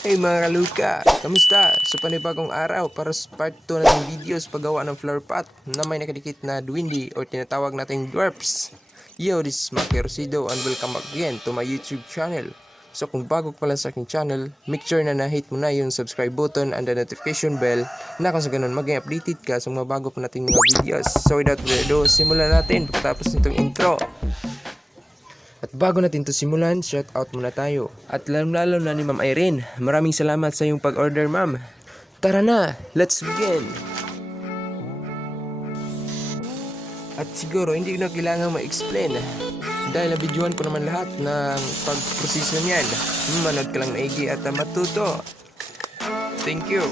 Hey mga kaluka! Kamusta? Sa panibagong araw para sa part 2 nating videos paggawa ng flowerpot na may nakadikit na dwindly o tinatawag nating dwarfs. Yo, this is Macke Erocido and welcome back again to my YouTube channel. So kung bago ka pala sa aking channel, make sure na na-hit mo na yung subscribe button and the notification bell na kung sa ganun maging updated ka sa mga bago pa nating mga videos. So without further ado, simulan natin pagkatapos nitong intro. At bago natin to simulan, shout out muna tayo. At lalo na ni Ma'am Irene, maraming salamat sa iyong pag-order, Ma'am. Tara na, let's begin! At siguro hindi ko na kailangan ma-explain dahil nabidyoan ko naman lahat ng pag-proseso niyan. Manood ka lang maigi at matuto. Thank you!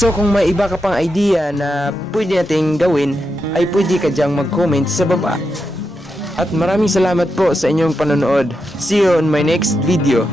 So kung may iba ka pang idea na pwede nating gawin, ay pwede ka dyang mag-comment sa baba. At maraming salamat po sa inyong panonood. See you on my next video.